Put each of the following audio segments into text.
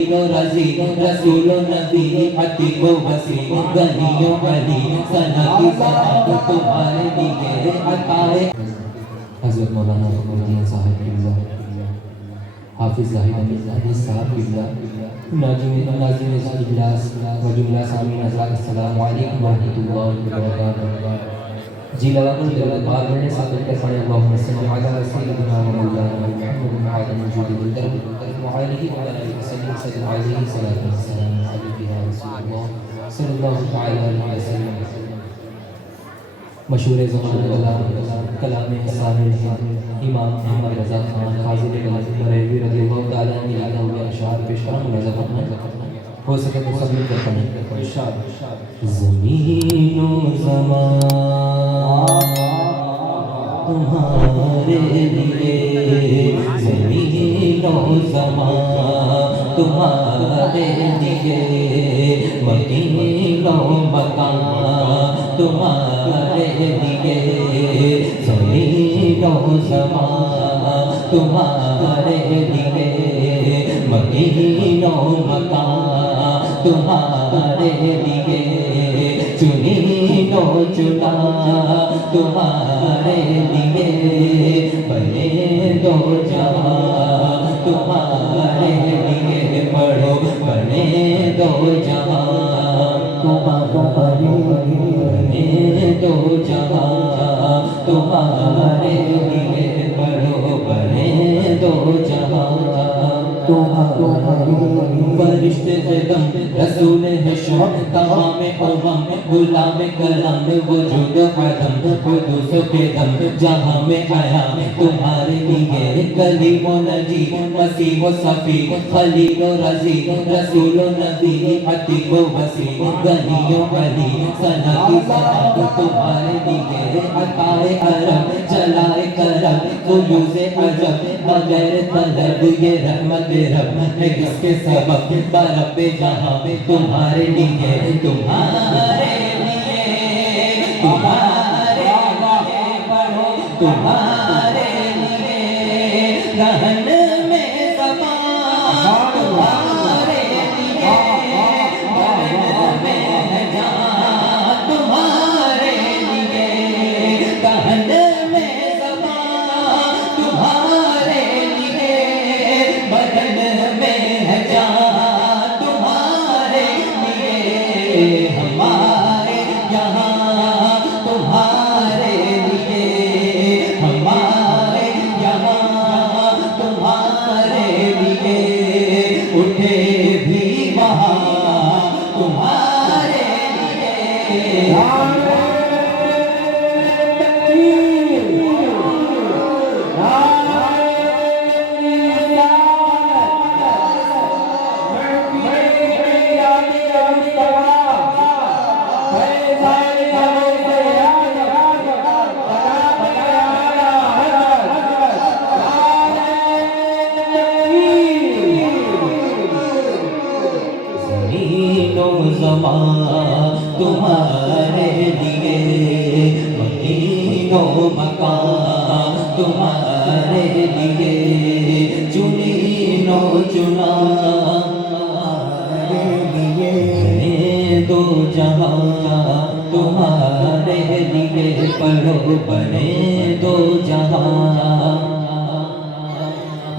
رضی رسول نبی عتیق و وسیع غنی و علی ثنا کی ثنا تمہارے لیے عطائے حضرت مولانا فخر الدین صاحب قبلہ حافظ ظاہر حدیث صاحب قبلہ ناظرین اجلاس و جملہ سامعین حضرات السلام علیکم ورحمۃ اللہ وبرکاتہ جی لگا کر دل بار بڑھنے ثابت کر پڑے اللہم صلی علی سیدنا و مولانا محمد وعلی موجود الدرب وعلیہ وعلی وسلم صلی علیہ صلاۃ والسلام علیہ یا رسول اللہ صلی اللہ تعالی علیہ وسلم مشہور زمانہ کلام حسان امام احمد رضا خان حاضر بریلوی رضی اللہ تعالی عنہ یادہ ہوئے اشعار پیش کرنا ملاحظہ فرمائیں ہو سکے تو سب مل کر پڑھیں ارشاد زمین و زمان تمہارے لیے زمین و زمان تمہارے لیے مکین و مکان تمہارے لیے زمین و زمان تمہارے لیے مکین و مکان تمہارے لیے چنی و چنا تمہارے لیے بنے دو جہاں تمہارے لیے پڑھو بنے دو جہاں بنے دو جہاں تمہارے لیے پڑھو بنے دو جہاں فرشتے غم رسول ہے شوق تمام امم غلام کرم وجود عدم قدوس کے دم جہاں میں آیا تمہارے لیے کلیم و نجی مسیح و صفی خلیل و رضی رسول و نبی عتیق و وسیع غنی و علی ثنا کی ثنا تمہارے لیے عطائے عرب جلائے کرم فیوز عجب بغیر طلب یہ رحمت رب ہے کس کے سبب برب جہاں تمہارے لیے تمہارے لیے تمہارے لیے پڑھو تمہارے لیے رہن میں زبان تمہارے لیے مرن میں جان تمہارے لیے کہن میں زبان تمہارے لیے بدن میں جان تمہارے لیے ہمارے یہاں تمہارے لیے ہمارے یہاں تمہارے لیے اٹھے بھی وہاں تمہارے لیے تمہارے لیے مکین و مکان تمہارے لیے چنین و چنا تمہارے لیے دو جہاں تمہارے لیے پڑھو بنے دو جہاں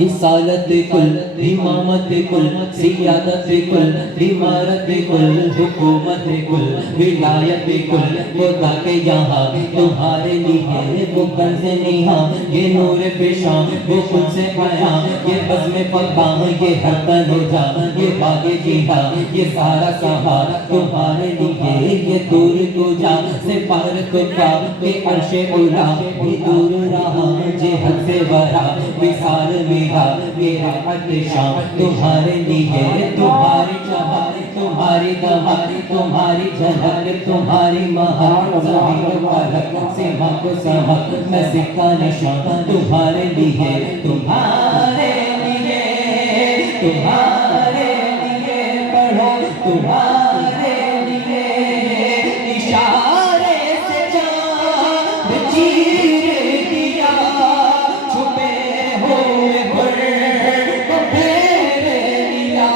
رسالت کل امامت کل سیادت کل امارت کل حکومت کل ولایت کل خدا کے یہاں تمہارے لیے وہ کنز نیہاں یہ نور پیشاں وہ خود سے آیا یہ بزم پکاں یہ ہر تن جا یہ باغ جیہاں یہ سارا سہا تمہارے لیے یہ دور تو جا سے پار تو کیا کہ عرش اولا بھی دور رہا جہت سے ورا وصال میرا میرا عطشاں تمہارے لیے تمہاری چاہت تمہاری دہاری تمہاری جھلک تمہاری مہار زمین فلک سما کو سمک میں سکہ نشان تمہارے لیے تمہارے لیے تمہارے لیے پڑھو تمہارے لیے اشارے سے چاند چیر دیا چھپے ہوئے گھر کو پھیر لیا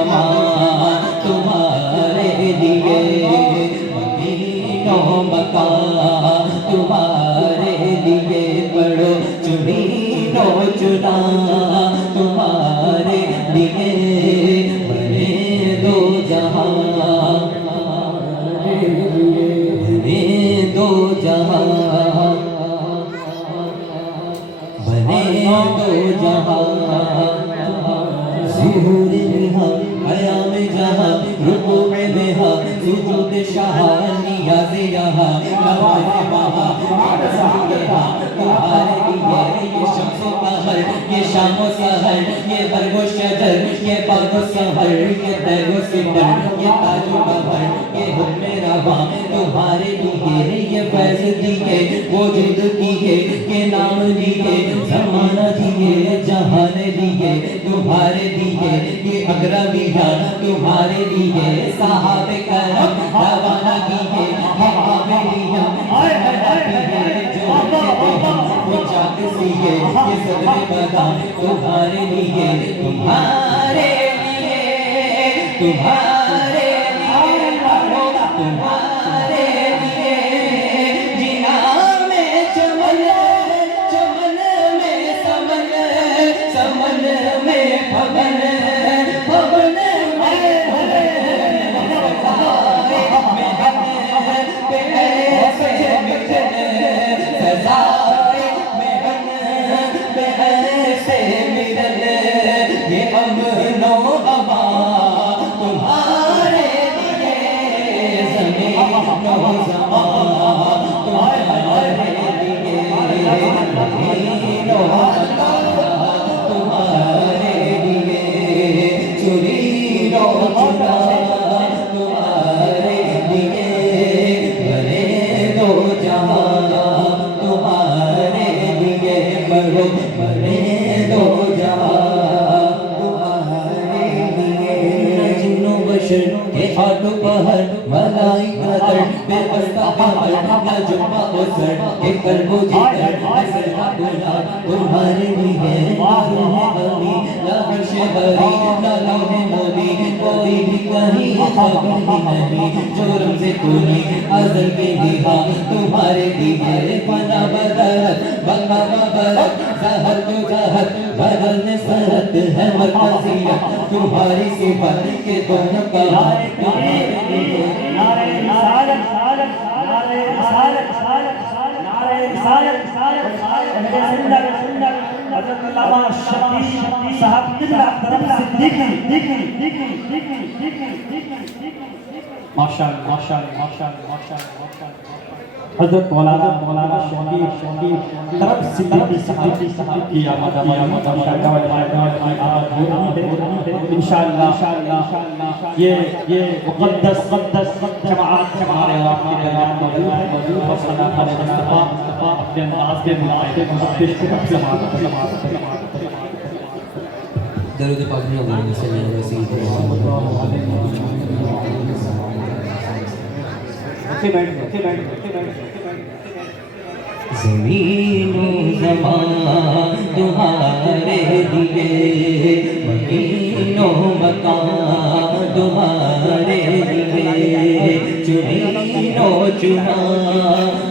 زمان تمہارے لیے مکین و مکان تمہارے لیے پڑھو چنین و چنا تمہارے لیے بنے دو جہاں بنے دو جہاں بنے دو جہاں ظہور یہاں قیام جہاں رکوع میں سجود شاہ نیاز یہاں نماز وہاں تمہارے لیے یہ شمس و قمر یہ شام و سحر یہ برگ و شجر یہ باغ و سحر یہ دیر و سپر یہ تاج و قمر یہ حکم رواں تمہارے لیے یہ فیض دیے وجود کیے یہ نام لیے زمانہ دیے جہان لیے تمہارے لیے یہ اکرمیہ تمہارے لیے صحابہ کرام روانہ کیے حواملیہ جو وہ چاک سیے یہ صدر بدام تمہارے لیے تمہارے لیے تمہارے تمہارے لیے جنا میں چمن چمن میں سمن سمن میں پھگن پھگن یہ امن و امان تمہارے لیے زمین و زمان تمہارے لیے زمین و زمان تمہارے لیے چنی و چنا تمہارے لیے بنے دو جہاں تمہارے لیے پڑھو بنے دو جہاں کے ہاتھ پہر ملائکہ در بے بستہ قمر نہ جمعہ و سر کے قلب و جگر سرہ گناہ تمہارے لیے روح امی نہ عرش بری نہ لوح مولی کوئی بھی کہیں خبر ہی نہیں جو رمز کونی ازل کے دیہا تمہارے لیے فنا بدرت بقا برت زہر تو جہت بدل میں سرت ہے مرکزیت تمہاری صفت کے دونوں کا نعرہ رسالت نعرہ رسالت نعرہ رسالت حضرت علامہ شبیر صاحب قبلہ صدیقی ماشاءاللہ حضرت مولانا شبیر طرف صدیقی صاحب کی آمد انشاءاللہ یہ مقدس جماعت ہمارے واقعی درمیان موجود ہے صلاح علیہ مصطفیٰ اپنے انداز کے ملائکے پیش کریں درود پاک میں اللہم صلی اللہ علیہ وسلم زمین و زمان تمہارے لیے مکین و مکان تمہارے لیے چنین و چنا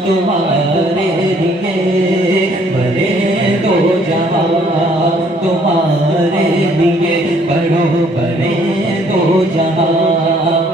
تمہارے لیے بنے دو جہاں تمہارے لیے پڑھو بنے دو جہاں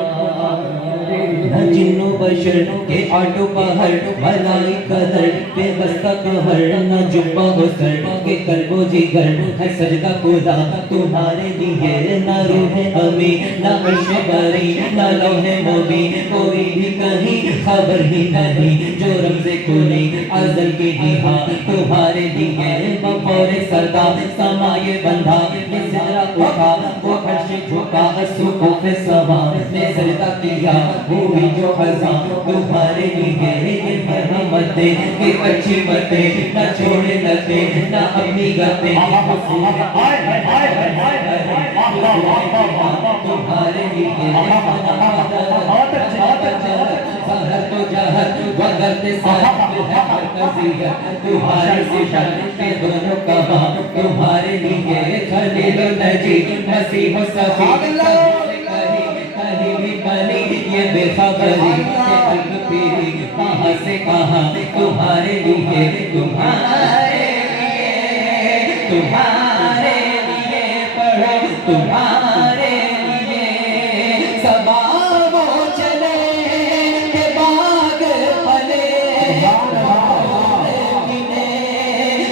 جن و بشر کے آٹو پہر ملائکہ در بے بستہ قہر نہ جبہ و سر کے قلب و جگر ہے سجدہ خدا تمہارے لیے نہ روح امی نہ عرش بری نہ لوح موبی کوئی بھی کہیں خبر ہی نہیں جو رمز کونی ازل کی دیہا تمہارے لیے بفور سردا سمائے بندھا یہ سدرہ اٹھا وہ عرش جھکا السقوف سما نے سجدہ کیا ہوئی جو خزاں تمہارے لیے یہ مرحمتیں کہ اچھی باتیں نہ چھوڑے لتے نہ اپنی گاتیں تمہارے لیے ظہر تو جہر برکت سرد ہے مرکزیت تمہاری صفت کے دونوں کہاں تمہارے لیے خلیل و نجی مسیح و صفی کہیں بھی بنی یہ بے خبری کہ قلب پیری کہاں سے کہاں تمہارے لیے تمہارے لیے پڑھو تمہارے لیے صبا وہ چلے کہ باغ پھلے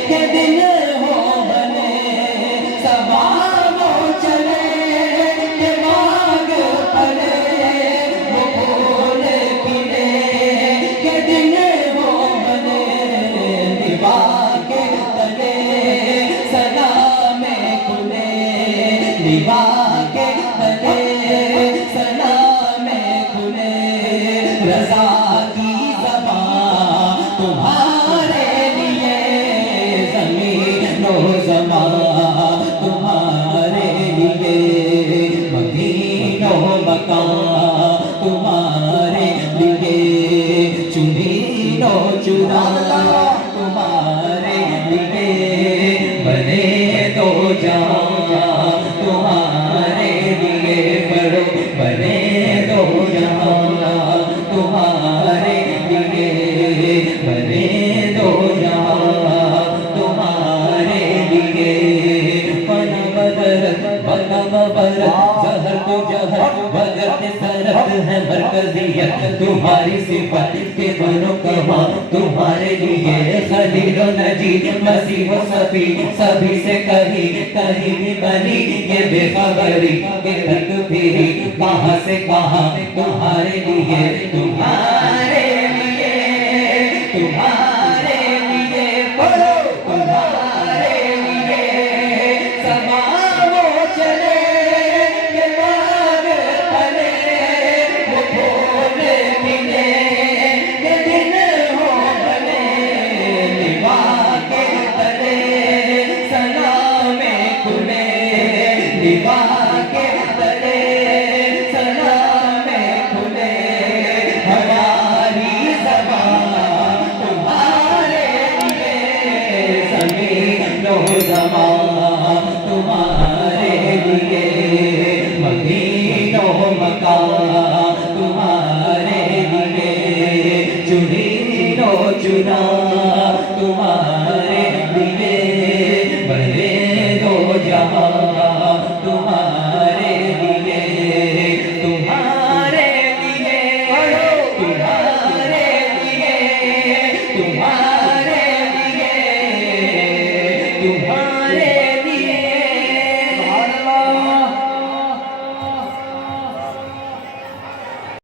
کہ دن ہو بنے صبا وہ چلے کہ باغ پھلے وہ پھول کھلے کہ دن ہو بنے نبا کے تلے سلام کھلے نبا کے تلے سلام کھلے رضا کی زبان تمہارے لیے زمین و زمان تمہارے لیے مدین و مکان تمہارے لیے چنین و چنا تمہارے لیے بنے دو جہاں تمہارے لیے پڑھو بنے دو جہاں تمہارے لیے بنے دو جہاں تمہارے لیے فن بدرت بنم برت زہر تو جہر بدرت سرت ہے مرکزیت تمہاری صفت کے دونوں کہاں تمہارے لیے خلیل و نجی مسیح و صفی سبھی سے کہیں بھی بنی یہ بے خبری کہ تک پھری کہاں سے کہاں تمہارے لیے تمہارے لیے پڑھو تمہارے لیے سما وہ چلے کہ باغ پھلے وہ پھول کھلے کہ دن ہو بنے نبا کے تلے سلام کھلے نبا کے تلے سلام کھلے ہماری زبان تمہارے لیے زمین و زمان تمہارے لیے مدین و مکان تمہارے لیے چنین و چنا